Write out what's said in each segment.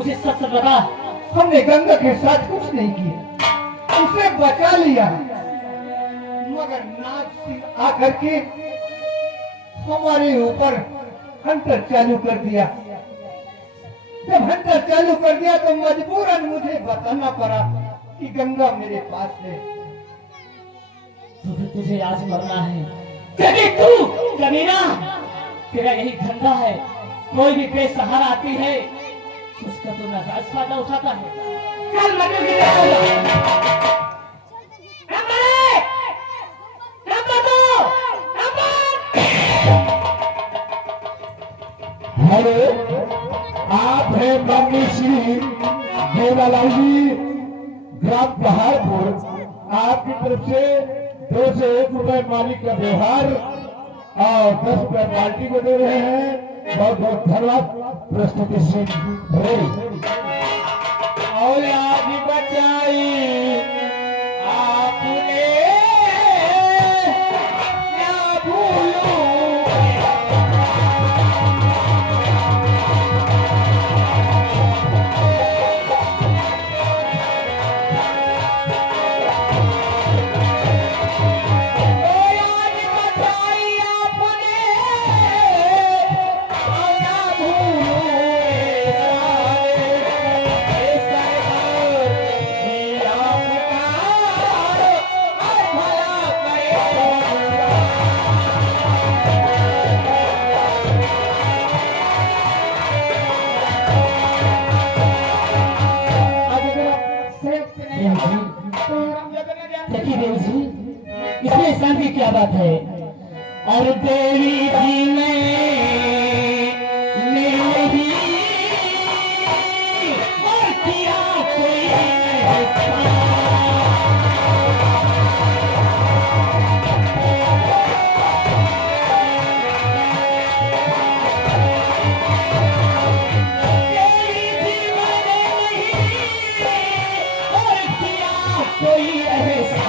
मुझे सच सच बता। हमने गंगा के साथ कुछ नहीं किया, उसे बचा लिया, मगर नाग सिंह आकर के हमारे ऊपर हंटर चालू कर दिया। जब हंटर चालू कर दिया तो मजबूरन मुझे बताना पड़ा कि गंगा मेरे पास है। तो फिर तुझे आज मरना है, क्योंकि तू कमीना, तेरा यही धंधा है। कोई भी बेसहारा आती है उसका तो नाजायज फायदा उठाता है। कल मरने के लिए आऊंगा। हेलो, आप हैं माननीय श्री देवालाल जी, ग्राम पहाड़पुर। आपकी तरफ से 2 से 1 रुपए मालिक का व्यवहार और 10 रुपए पार्टी को दे रहे हैं। बहुत बहुत धन्यवाद। प्रस्तुति सिंह और आज बचाई आपने, क्या भूलूं इसमें शांति क्या बात है। और देवी जी में नहीं और किया कोई एहसान। देवी जी मैंने नहीं और किया कोई एहसान।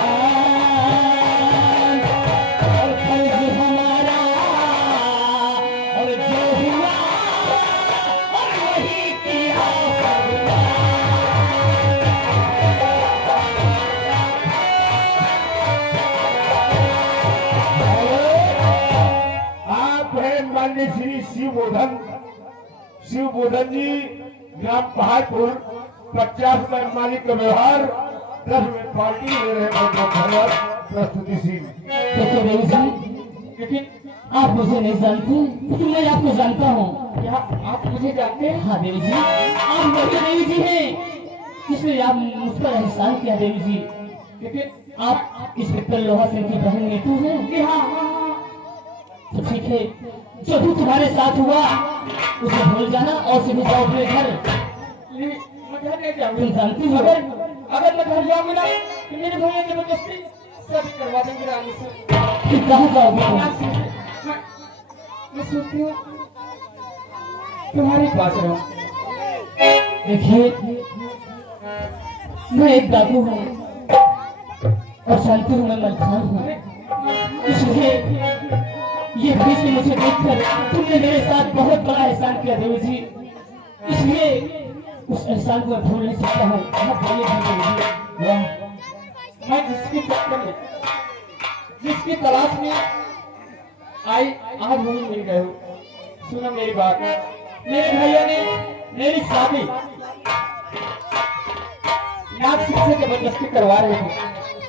श्री शिव बोधन जी, ग्राम पहाड़पुर। 50 रुपए मालिक का व्यवहार, 10 रुपए पार्टी ले रहे हैं। धन्यवाद। प्रस्तुति सिंह। देखिए देवी जी, लेकिन आप मुझे नहीं जानते, लेकिन मैं आपको जानता हूँ। क्या आप मुझे जानते हैं? हाँ देवी जी, आप मेरी देवी जी हैं, इसलिए आप मुझ पर एहसान किया देवी जी। लेकिन आप इस पित्तल लोहा सिंह की बहन नीतू हैं? हाँ। तो ठीक है, जो भी तुम्हारे साथ हुआ उसे भूल जाना और सीधे जाओ अपने घर। तुम जानती हो अगर मैं घर जाऊंगी ना तो मेरे भैया जबरदस्ती शादी करवा देंगे रानी से। फिर कहाँ जाओगे? मैं सोचती हूँ तुम्हारे पास रहूं। देखिए, मैं एक डाकू हूँ और जानती हूँ मैं मलखान हूँ, इसलिए ये भीष्म मुझे देखकर तुमने मेरे साथ बहुत बड़ा एहसान किया देवी जी, इसलिए उस एहसान को मैं भूल नहीं सकता हूँ। मैं जिसकी तलाश में आई आज वही मिल गए हो। सुनो मेरी बात, मेरे भैया ने मेरी शादी नाग सिंह से जबरदस्ती करवा रहे थे,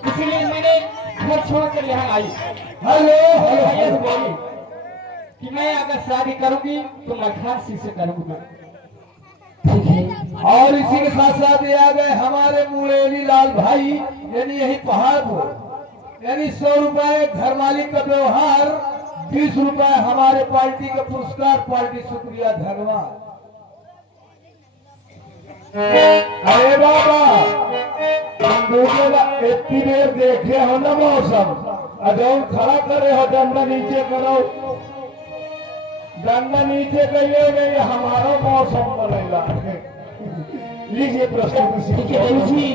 इसीलिए मैंने घर छोड़ कर यहाँ आई। हेलो भैया से बोली कि मैं अगर शादी करूंगी तो मलखान सिंह से करूंगा। ठीक है। और इसी के साथ साथ ये आ गए हमारे मुरेली लाल भाई, यानी यही पहाड़पुर, यानी 100 रुपए घर मालिक का व्यवहार, 20 रुपए हमारे पार्टी का पुरस्कार। पार्टी शुक्रिया, धन्यवाद। अरे बाबा, इतनी देर देखे हो ना मौसम, अजौन खड़ा करे हो, डंडा नीचे करो, डंडा नीचे करिए गई, हमारा मौसम बनेगा। लीजिए प्रस्तुति। ठीक है देवी जी,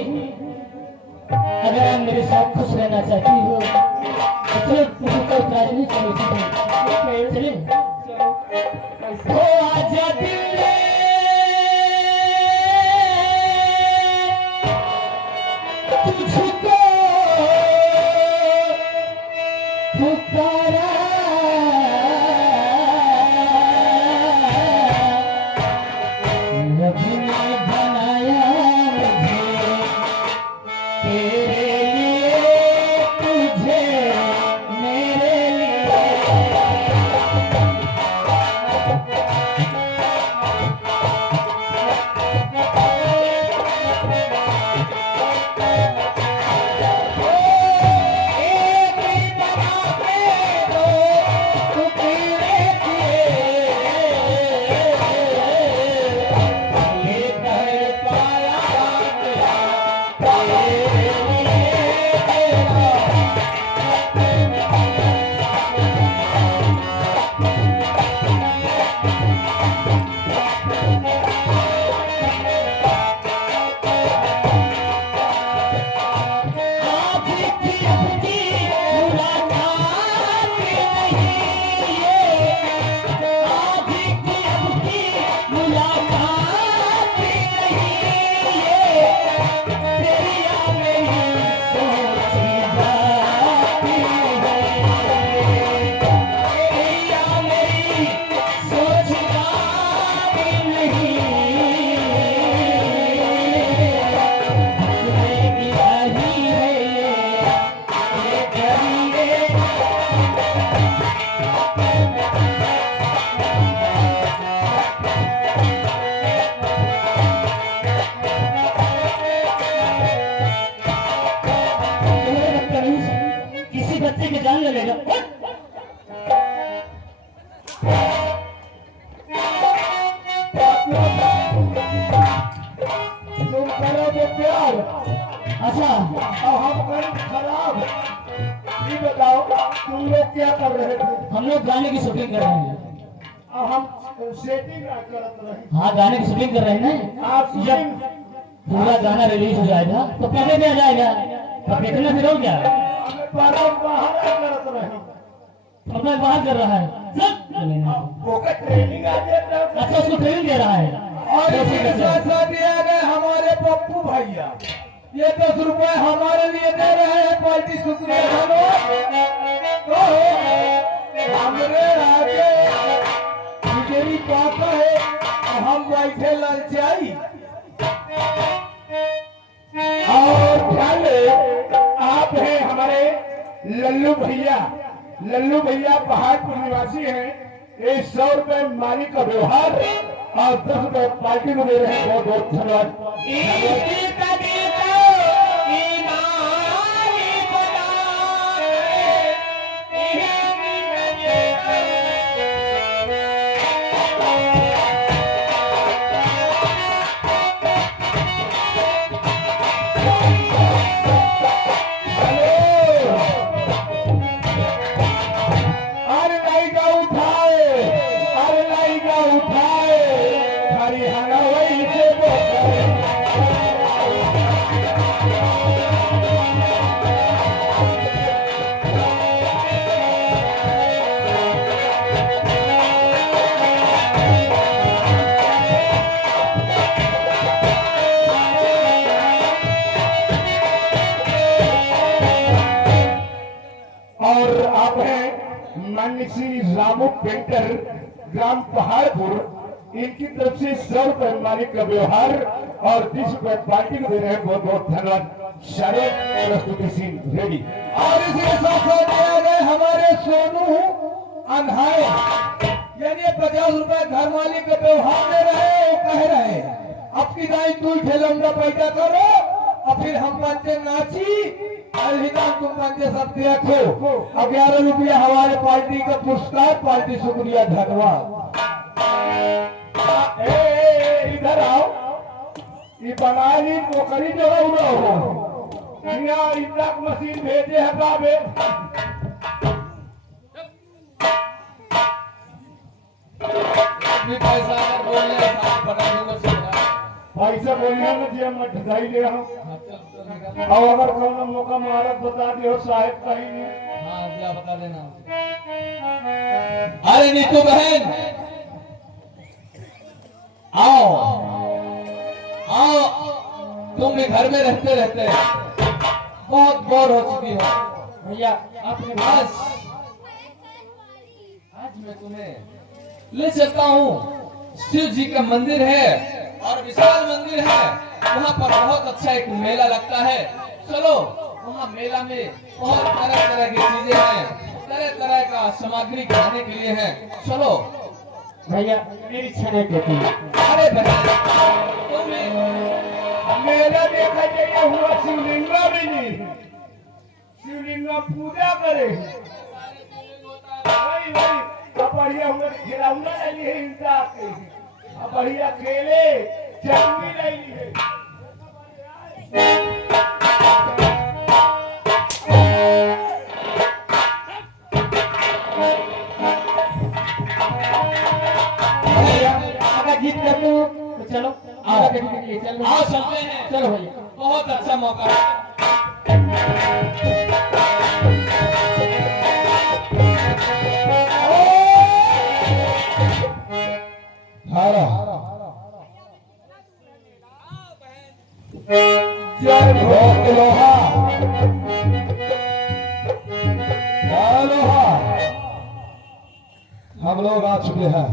अगर आप मेरे साथ खुश रहना चाहती हो तो फिर मुझे कोई इतराज नहीं करनी। चलिए। हो आजा दिल प्यार अच्छा और हम कहीं खराब। ये बताओ तुम लोग क्या कर रहे थे? हम लोग गाने की शूटिंग कर रहे हैं। और हम सेटिंग करत रहे। हाँ गाने की शूटिंग कर रहे हैं ना। आप शूटिंग पूरा गाना रिलीज हो जाएगा तो पहले भी आ जाएगा, तो देखना फिर हो क्या हमें बाहर करत रहे। अपना बाहर कर रहा है सब। ओके ट्रेनिंग आ देता। अच्छा उसको ट्रेनिंग दे रहा है। और तो ठीक है इसके सर। साथ दिया गए हमारे पप्पू भैया, ये 10 रुपए हमारे लिए दे रहे हैं। पार्टी शुक्रिया धन्यवाद। तो हमरे आगे बिजली पाता है और हम बैठे ललचाई। और ध्यान ले, आप हैं हमारे लल्लू भैया। लल्लू भैया पहाड़पुर निवासी हैं। ये 100 रुपए मालिक का व्यवहार और 10 रुपए पार्टी को दे रहे हैं। बहुत बहुत धन्यवाद। अरे लाइका उठाए, अरे लाइका उठाए, हरियाणा वही से बोले। और आप हैं माननीय श्री रामू पेंटर, ग्राम पहाड़पुर। इनकी तरफ से 100 रुपए मालिक का व्यवहार और 20 रुपए पार्टी को दे रहे हैं। बहुत बहुत धन्यवाद। शायद प्रस्तुति सीन रेडी। और इसी के साथ साथ दिया गए हमारे सोनू अंधारे, यानी 50 रुपए घर मालिक का व्यवहार दे रहे हैं। वो कह रहे हैं अब की दाई तू ठेलंगा पैदा करो और फिर हम पंचे नाची। अलविदा तुम पंचे सब देखो। 11 रुपया हमारे पार्टी का पुरस्कार। पार्टी शुक्रिया धन्यवाद। इधर आओ, ये बनाई पोखरी जो हो यहाँ इंतक मशीन भेजे है बाबे। पैसा अगर बोलने बना दूंगा सीधा। पैसा बोलने में जी मैं ढिलाई दे रहा हूँ। और अगर कोनो मौका महाराज बता दियो साहेब कहीं नहीं। हाँ क्या बता देना। अरे नीतू बहन आओ आओ, तुम भी घर में रहते रहते बहुत बोर हो चुकी हो। भैया आपने बस आज मैं तुम्हें ले चलता हूँ। शिव जी का मंदिर है और विशाल मंदिर है। वहाँ पर बहुत अच्छा एक मेला लगता है। चलो वहाँ मेला में बहुत तरह तरह की चीजें हैं, तरह तरह का सामग्री खाने के लिए है। चलो भैया मेरी इच्छा नहीं कहती। अरे बहन तुम्हें मेला देखा जाइए हुआ शिवलिंगा भी नहीं। शिवलिंगा पूजा करे वही वही बढ़िया हुआ खिलौना नहीं है। इनका बढ़िया खेले चटनी नहीं है। अगर जीत कर तो चलो आओ। चलो आओ चलते हैं। चलो भैया। बहुत अच्छा मौका है। जय भोग लोहा लोहा। हम लोग आ चुके हैं।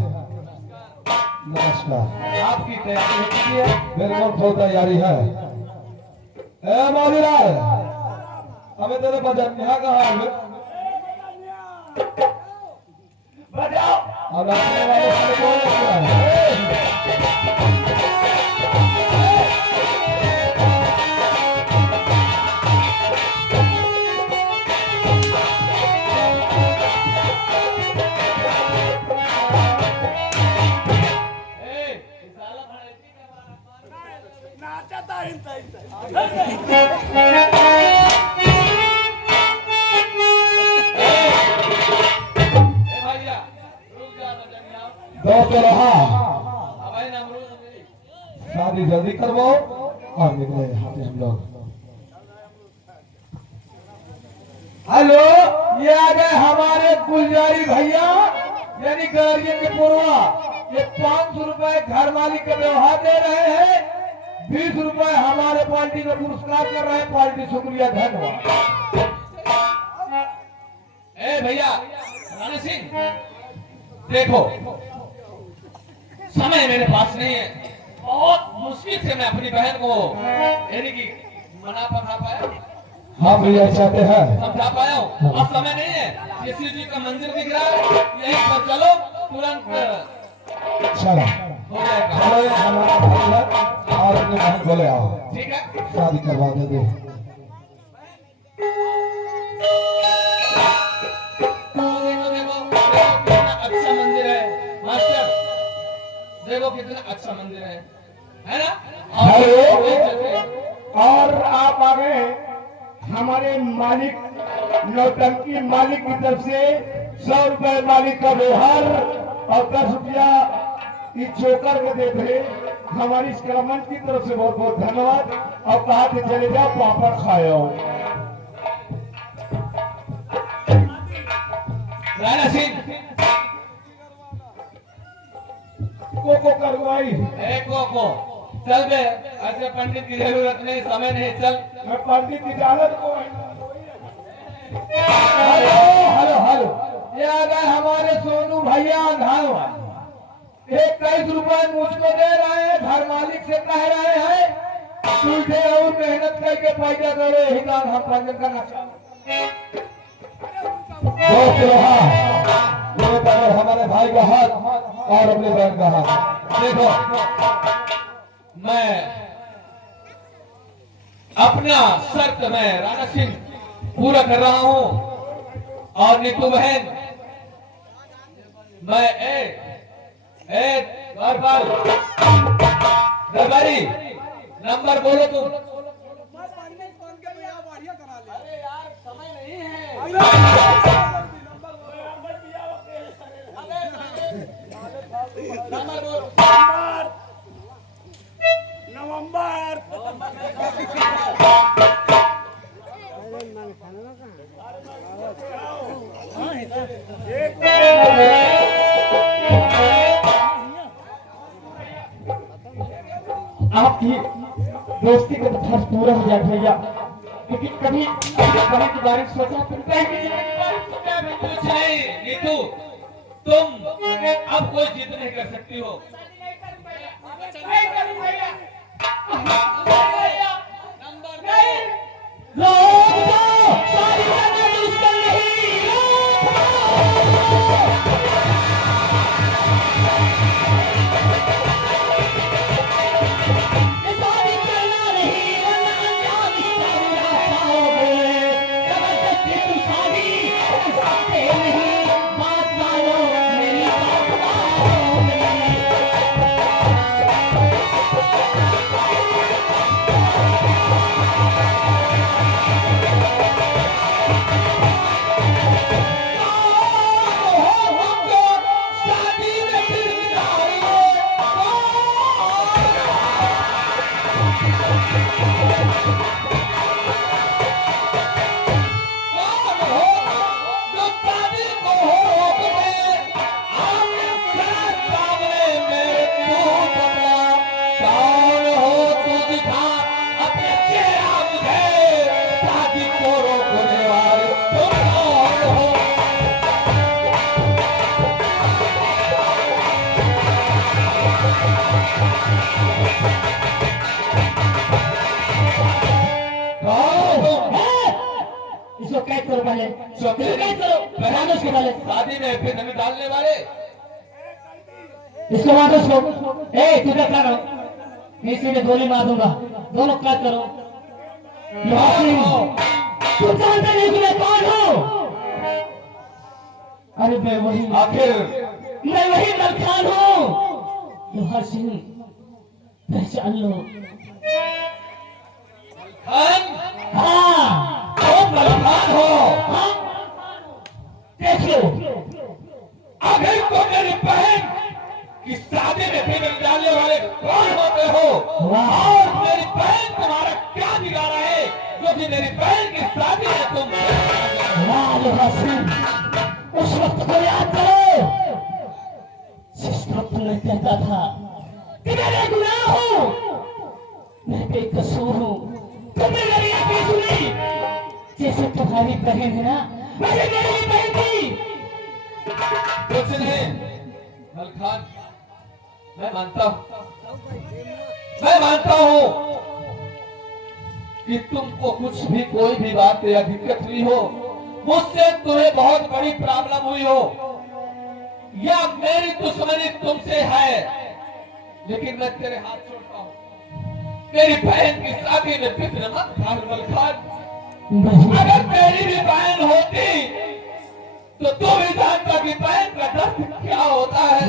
नमस्कार। आपकी तैयारी हो चुकी है। बिल्कुल फुल तैयारी है। ए मौलीलाल, हमें तेरे बजट यहाँ कहाँ है? बजाओ। अब नाचने वाले सारे कौन है? भैया रुक जा नजरिया। दो तो रहा, भाई नाम रोज मेरी। शादी जल्दी करवाओ और निकले यहाँ से हम लोग। हेलो, ये आ गए हमारे गुलजारी भैया, यानी गार्जियन के पूर्वा। ये 500 रुपए घर मालिक का व्यवहार दे रहे हैं, 20 रुपए हमारे पार्टी को पुरस्कार कर रहे हैं। पार्टी शुक्रिया, धन्यवाद। ए भैया राणा सिंह, देखो समय मेरे पास नहीं है। बहुत मुश्किल से मैं अपनी बहन को यानी कि मना पढ़ा पाया, हाँ भैया चाहते हैं। समझा पाया हूँ। अब समय नहीं है। ये शिव जी का मंदिर दिख रहा है, यहीं पर चलो, तुरंत चलो हो जाएगा। हमें हमारा भाई है और अपने बहन बोले आओ, ठीक है। शादी करवा दे दे। देखो कितना अच्छा मंदिर है मास्टर, देखो कितना अच्छा मंदिर है ना। हेलो, और आप आ गए हमारे मालिक, नौटंकी मालिक की तरफ से 100 रुपए मालिक का व्यवहार और 10 रुपया इस जोकर के दे थे। हमारी इस कलामंच की तरफ से बहुत बहुत धन्यवाद। और कहा कि चले जाओ पापड़ खाओ। राणा सिंह को करवाई, को चल बे, ऐसे पंडित की जरूरत नहीं, समय नहीं, चल। मैं पंडित की इजाजत को। हेलो हेलो हेलो, ये आ गए हमारे सोनू भैया धावा। 21 रुपए मुझको दे रहे हैं, घर मालिक से कह रहे हैं तुझे और मेहनत करके पैसा करो, यही दान हम पंजन करना चाहते। हमारे भाई का हाथ और अपने बहन का हाथ। देखो मैं अपना शर्त मैं राणा सिंह पूरा कर रहा हूँ। और नीतू बहन, मैं दरबारी नंबर बोलो तुम। अरे यार समय नहीं है। नंबर बोलो। नवंबर आपकी दोस्ती का फर्ज पूरा हो जाए भैया, क्योंकि कभी कभी के बारे में सोचा कुछ नहीं नीतू, तुम अब कोई जिद नहीं कर सकती हो। इसको कैद करो पहले, कैद करो, मारो इसको पहले, शादी में फिर हमें डालने वाले। इसको मारो इसको। तू क्या कर रहा हो? मैं इसीलिए गोली मार दूंगा। दोनों कैद करो। तू जानता नहीं कि मैं कौन हूँ? अरे मैं वही, आखिर मैं वही मलखान हूँ। लोहार सिंह, पहचान लो, खान, हाँ तुम मलखान हो। हाँ देख लो। आखिर तो मेरी बहन की शादी में बिगड़ डालने वाले कौन होते हो? और मेरी बहन तुम्हारा क्या बिगाड़ा है जो कि मेरी बहन की शादी में तुम लाल हसन, उस वक्त को याद करो जिस वक्त मैं कहता था कि मैं गुनाह हूँ, मैं बेकसूर हूँ। तुमने मेरी एक भी सुनी। जैसे तुम्हारी बहन है ना, मैंने मेरी बहन थी। कुछ नहीं मलखान, मैं मानता हूँ कि तुमको कुछ भी कोई भी बात या दिक्कत हुई हो, मुझसे तुम्हें बहुत बड़ी प्रॉब्लम हुई हो, या मेरी दुश्मनी तुमसे है, लेकिन मैं तेरे हाथ छोड़ता हूँ। मेरी बहन की शादी में फिक्र मत कर मलखान। अगर मेरी भी बहन होती तो तू भी जानता कि बहन का दर्द क्या होता है।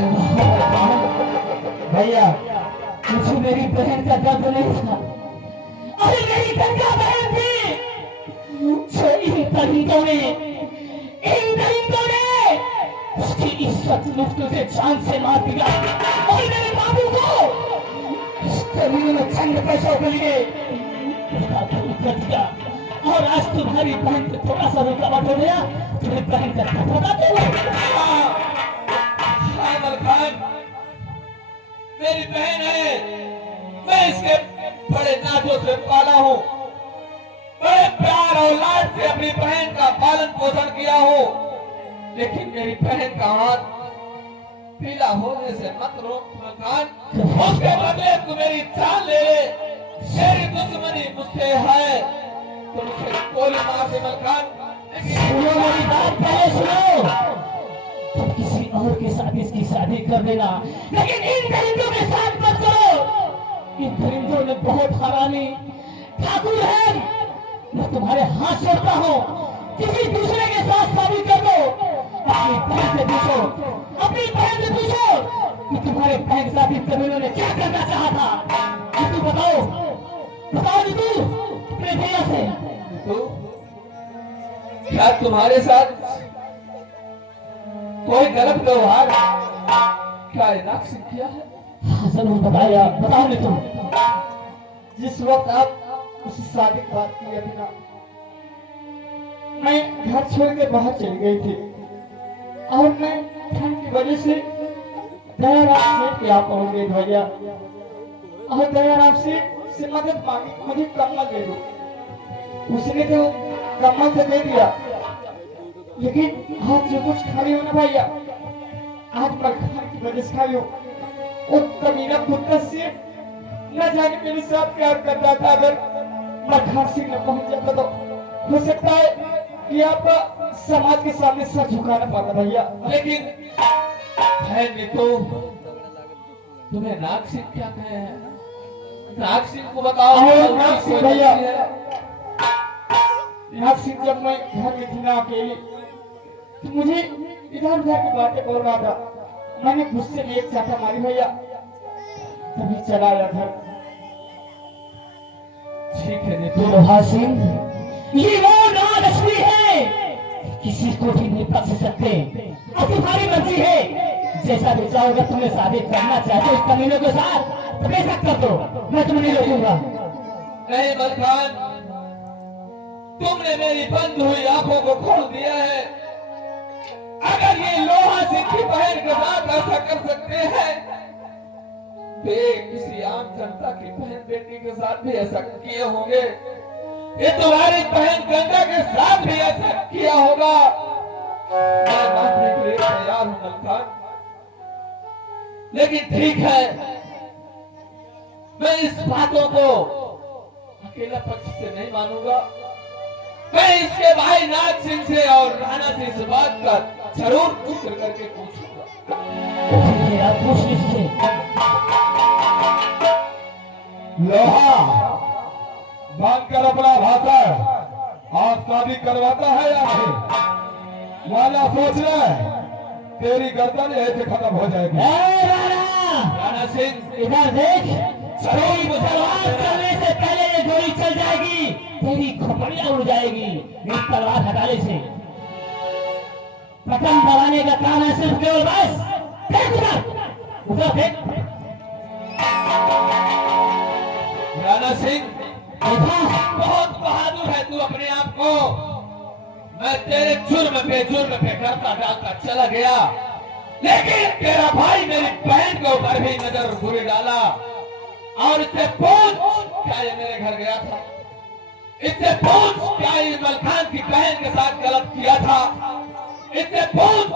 भैया मुझे मेरी बहन का दर्द नहीं था। अरे मेरी गंगा बहन थी जो इन परिंदों ने उसकी इज्जत मुफ्त से जान से मार दिया, और मेरे बाबू को इस कमीने में चंद पैसों के लिए उसका खून कर दिया। और आज तुम्हारी बहन को थोड़ा सा रुकावट हो गया, तुम्हें बहन का दर्द बताते हुए। हाँ मलखान, मेरी बहन है, मैं इसके बड़े नाजों से पाला हूँ, बड़े प्यार और लाड से अपनी बहन का पालन पोषण किया हूँ, लेकिन मेरी बहन का हाथ पीला होने से मत रोक मलखान। उसके बदले तू मेरी जान ले ले। मेरी दुश्मनी मुझसे है तो मुझे गोली मार दे मलखान। सुनो मेरी बात, पहले सुनो। तुम किसी और के साथ इसकी शादी कर देना, लेकिन इन परिंदों के साथ मत करो। इन परिंदों में बहुत हरामी ठाकुर है। मैं तुम्हारे हाथ छोड़ता हूँ, किसी दूसरे के साथ शादी कर दो। अपनी बहन से पूछो, अपनी बहन से पूछो कि तुम्हारे बहन के साथ इन कमीनों ने क्या करना चाहा था। नीतू बताओ, बताओ नीतू अपने भैया से। तो क्या तुम्हारे साथ कोई गलत व्यवहार क्या इनाक्सी किया है? हाँ, जरूर बताया, बताओ नीतू। जिस वक्त आप उस शादी की बात की थी ना, मैं घर छोड़ के बाहर चली गई थी, और मैं ठंड की वजह से दयाराम सेठ के यहाँ पहुंच गई भैया, और दयाराम से मदद मांगी, मुझे कम्बल दे दो। उसने तो कम्बल तो दे दिया, लेकिन आज जो कुछ खाई हो ना भैया, आज मलखान की वजह से खाई हो। वो कमीना कुत्ता से न जाने मेरे साथ प्यार करता था। अगर मलखान सिंह न पहुंच जाता तो हो सकता है कि आपका समाज के सामने सर झुकाना पड़ता भैया। लेकिन है नीतू, तुम्हें नाग सिंह क्या कहे हैं? नाग सिंह को बताओ। और नाग सिंह भैया, है। नाग सिंह जब मैं घर में थी ना अकेली, तो मुझे इधर उधर की बातें बोल रहा था। मैंने गुस्से में एक चाटा मारी भैया, तभी चला आया घर। ठीक है नीतू, लोहा सिंह, ये वो नागश्री है, किसी को भी नहीं बख्श सकते। अब तुम्हारी मर्जी है, जैसा भी चाहोगे। तुम्हें शादी करना चाहते हो इस कमीनों के साथ तो बेशक कर दो, मैं तुम्हें नहीं रोकूंगा। नहीं मलखान, तुमने मेरी बंद हुई आंखों को खोल दिया है। अगर ये लोहा सिंह की बहन के साथ ऐसा कर सकते हैं, तो ये किसी आम जनता की बहन बेटी के साथ भी ऐसा किए होंगे। ये तुम्हारी बहन गंगा के साथ भी ऐसा किया होगा। मैं मानने के लिए तैयार हूं मलखान, लेकिन ठीक है, मैं इस बातों को अकेला पक्ष से नहीं मानूंगा। मैं इसके भाई नाग सिंह से और राणा से इस बात का जरूर पूछ करके पूछूंगा। पूछ इससे। लोहा बांधकर अपना भाता आप शादी करवाता है या नहीं? वाला सोच रहा है तेरी गर्दन ऐसे खत्म हो जाएगी। ए राणा, राणा सिंह, इधर देख, तेरी मुसलमान करने तेरी खोपड़ियां उड़ जाएगी इस तलवार हटाने से। पतंग दबाने का काम है सिर्फ केवल बस फेंक उधर उधर फेंक। राणा सिंह देखा बहुत बहादुर है तू अपने आप को। मैं तेरे जुर्म पे करता डालता चला गया, लेकिन तेरा भाई मेरी बहन के ऊपर भी नजर बुरी डाला। और इससे पूछ क्या ये मेरे घर गया था? इससे पूछ क्या ये मलखान की बहन के साथ गलत किया था? इससे पूछ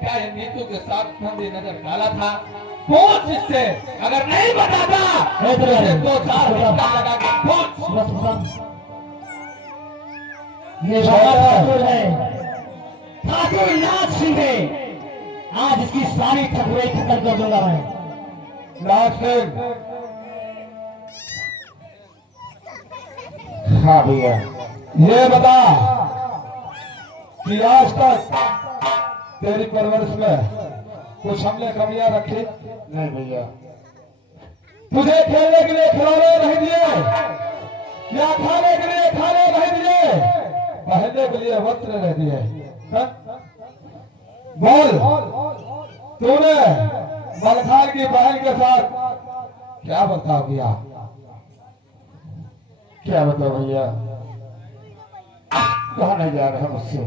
क्या ये नीतू के साथ ठंडी नजर डाला था? पूछ इससे। अगर नहीं बताता तो इसे 2-4 घंटा लगा के पूछ। बस बस ये ठाकुर है, ठाकुर नाथ सिंह है। आज इसकी सारी ठकुराई खत्म कर दूंगा मैं। नाथ सिंह, हाँ भैया, ये बता कि आज तक तेरी परवरिश में कुछ हमने कमियां रखी? नहीं भैया। तुझे खेलने के लिए खिलौने नहीं दिए, या खाने के लिए खाने नहीं दिए, पहनने के लिए वस्त्र नहीं दिए? हाँ? बोल, तूने मलखान की बहन के साथ क्या बर्ताव किया? क्या बताओ भैया, कहा नहीं जा रहा मुझसे,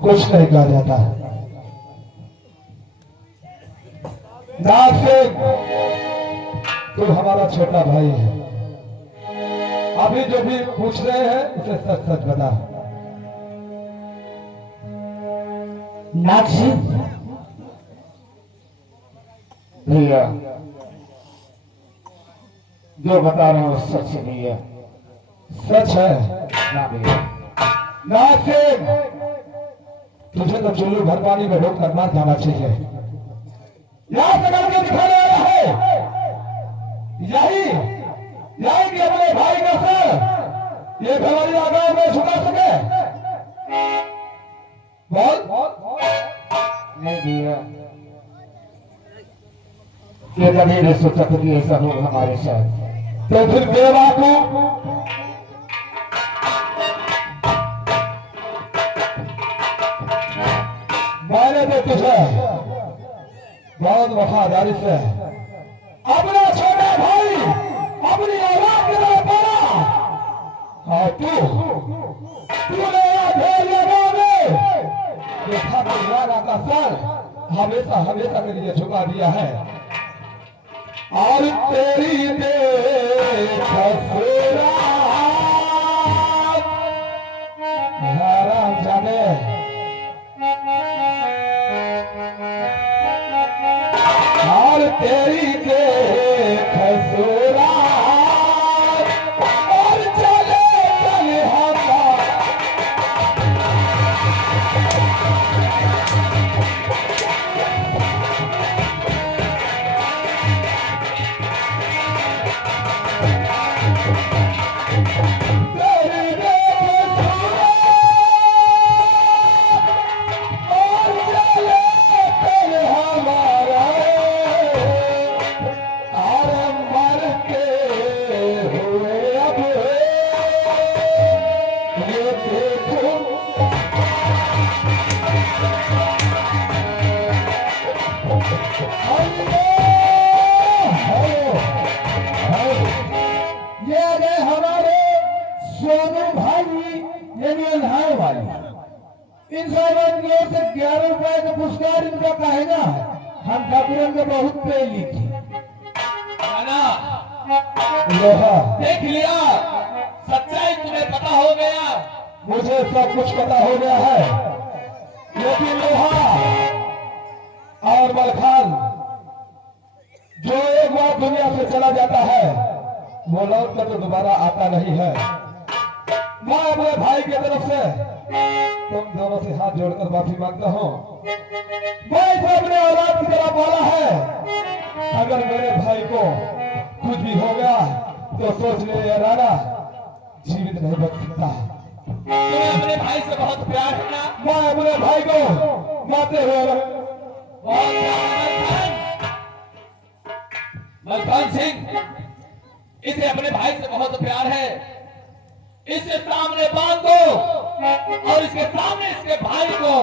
कुछ नहीं कहा जाता। नाथ सिंह, तू हमारा छोटा भाई है। अभी जो भी पूछ रहे हैं उसे सच सच बता। नाथ सिंह भैया, जो बता रहा हूँ सच है भैया, सच है ना भैया। नाथ सिंह, तुझे तो चुल्लू भर पानी में डूब कर मार जाना चाहिए। यहां से करके दिखाने वाला है यही यही कि अपने भाई का सर ये घरवालिया गांव में झुका सके। बोल। नहीं भैया, ये कभी नहीं सोचा था कि ऐसा होगा हमारे साथ। तो फिर बेवकूफ, मैंने तो तुझे बहुत वफादारी से अपना छोटा भाई अपनी औलाद की तरह पाला, और तूने देखा तो राजा का सर हमेशा हमेशा के लिए झुका दिया है। और तेरी हरा जाने और तेरी खसूरा और चले चले इन साहबान की ओर से 11 रुपए का पुरस्कार इनका कहना है। हम ठाकुरन के बहुत प्रेम लिखी। देख लिया, सच्चाई तुम्हें पता हो गया। मुझे सब कुछ पता हो गया है, लेकिन लोहा और मलखान जो एक बार दुनिया से चला जाता है वो लौट कर तो दोबारा आता नहीं है। मैं अपने भाई की तरफ से तुम दोनों से हाथ जोड़कर माफी मांगता हूँ। मैं इसे अपने औलाद की तरह पाला है। अगर मेरे भाई को कुछ भी हो गया तो सोच ले ये राणा जीवित नहीं बच सकता। तुम्हें अपने भाई से बहुत प्यार है ना? मैं अपने भाई को मारते हुए बहुत प्यार है मलखान सिंह। इसे अपने भाई से बहुत प्यार है। इसके सामने बांध दो और इसके सामने इसके भाई को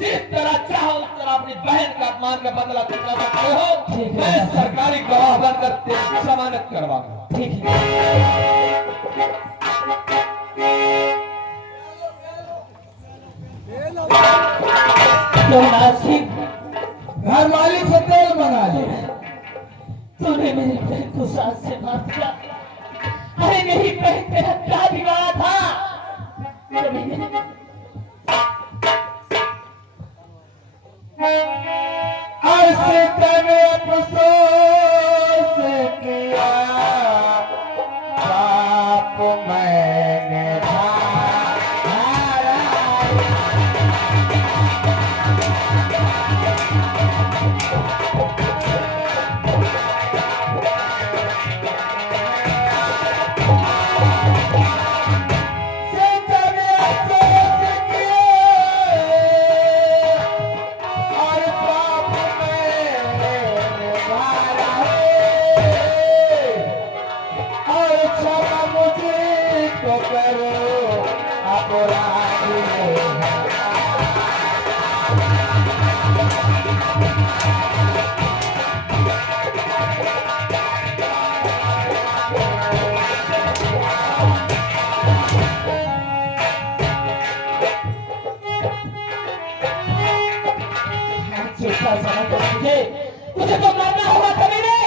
जिस तरह चाहो उस तरह अपनी बहन का अपमान का बदला चुका सकते हो। मैं सरकारी गवाह बनकर तेरी जमानत करवाऊंगा। ठीक है। क्यों नासिक, घर मालिक से तेल मंगा ले। तूने मेरी बहन को साथ से मार दिया। अरे मेरी बहन तेरा क्या बिगाड़ा था? तो मैंने ऐसे तने अफसोस किया, पाप मैंने तुझे तो मरना होगा कभी रे।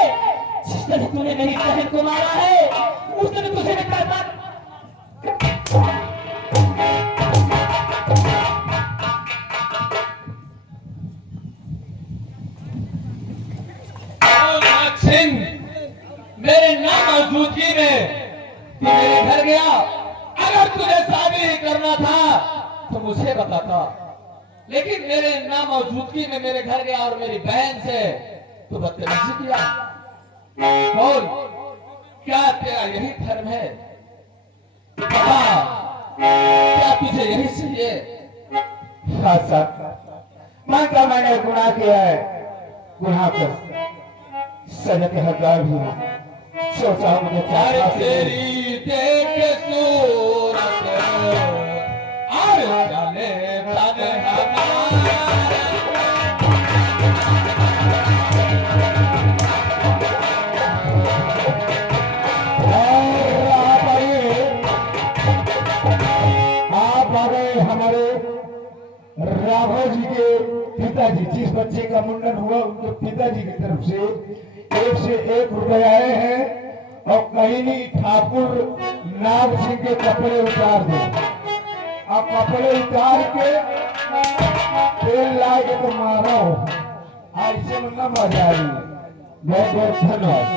जिस तरह तूने मेरी बहन को मारा है उस तरह तुझे भी कर मार। सिंह, मेरे नामौजूदगी में तू मेरे घर गया। अगर तुझे शादी करना था तो मुझे बताता, लेकिन मेरे नामौजूदगी में मेरे घर गया और मेरी बहन से तू बदतमीजी किया। बोल, क्या तेरा यही धर्म है? क्या तुझे यही चाहिए? हाँ साहब, मानता मैंने गुनाह किया है, गुनाह कर सजा के हकदार भी हूँ। सोचा मुझे अरे तेरी देख सूरत अरे जाने जाने आप आ गए हमारे राघव जी के पिताजी। जिस बच्चे का मुंडन हुआ उनके पिताजी की तरफ से 1 रुपए आए हैं और कहीं ठाकुर नाग सिंह के कपड़े उतार दो। अब कपड़े उतार के तेल ला के तो मारो, ऐसे में न मजा आई। बहुत बहुत धन्यवाद।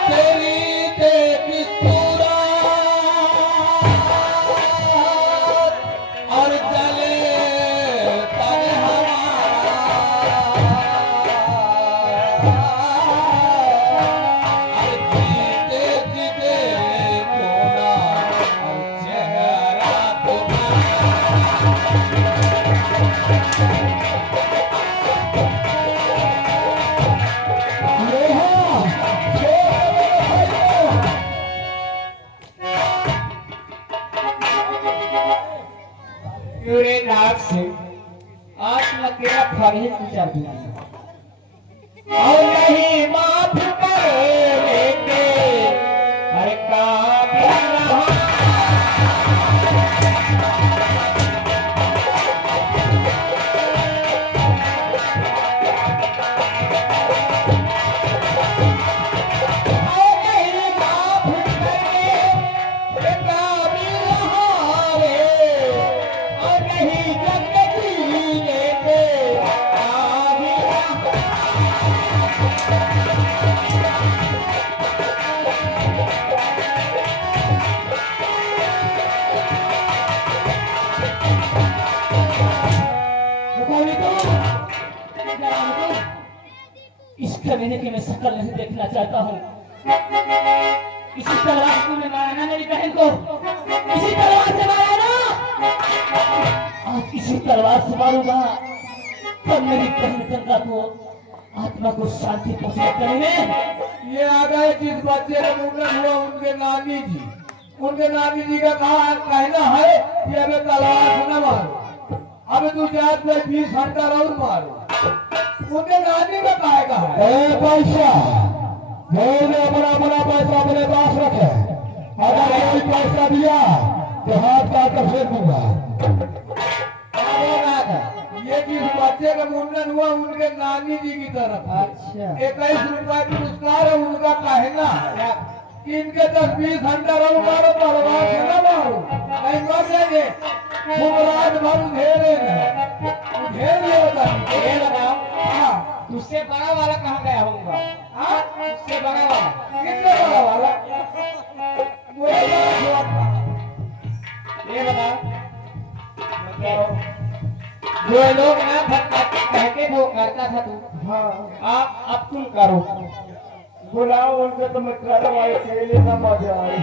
तेरी देख सूरत और जले तन हमारा जीते जीते कोना और चेहरा नाग से आज मैं तेरा फल ही पूछा दिया और नहीं माफ करेंगे। अरे काम रहा इस कमीने की मैं शक्ल नहीं देखना चाहता हूँ। इसी तलवार से मैं मारा मेरी बहन को, इसी तलवार से मारा ना। आज इसी तलवार से मारूंगा तब मेरी बहन गंगा को आत्मा को शांति पहुंचा करने। ये आ गए जिस बच्चे का मुंडन हुआ उनके नानी जी का कहना है कि अबे तलवार से न मारो, अबे तू जात में 20 घंटा और मारो। उनके नानी का कहेगा है पैसा मैंने अपना पैसा अपने पास रखे, अगर कोई पैसा दिया तो हाथ काट कर फेंक दूंगा। ये जिस बच्चे का मुंडन हुआ उनके नानी जी की तरफ अच्छा 21 रुपए पुरस्कार है। उनका कहना है कि इनके 10-20 घंटा रहो मारो, तलवार से न मारो, नहीं मर जाएंगे। खूब रात भर घेर होता है। ये बताओ, हाँ, तुझसे बड़ा वाला कहाँ गया होगा? हाँ, तुझसे बड़ा वाला कितने बड़ा वाला मुझे ये बता, जो लोग ना कहते थे वो करता था तू, हाँ, अब तुम करो। बुलाओ उनसे तो मैं करवाई, खेले ना मजा आई।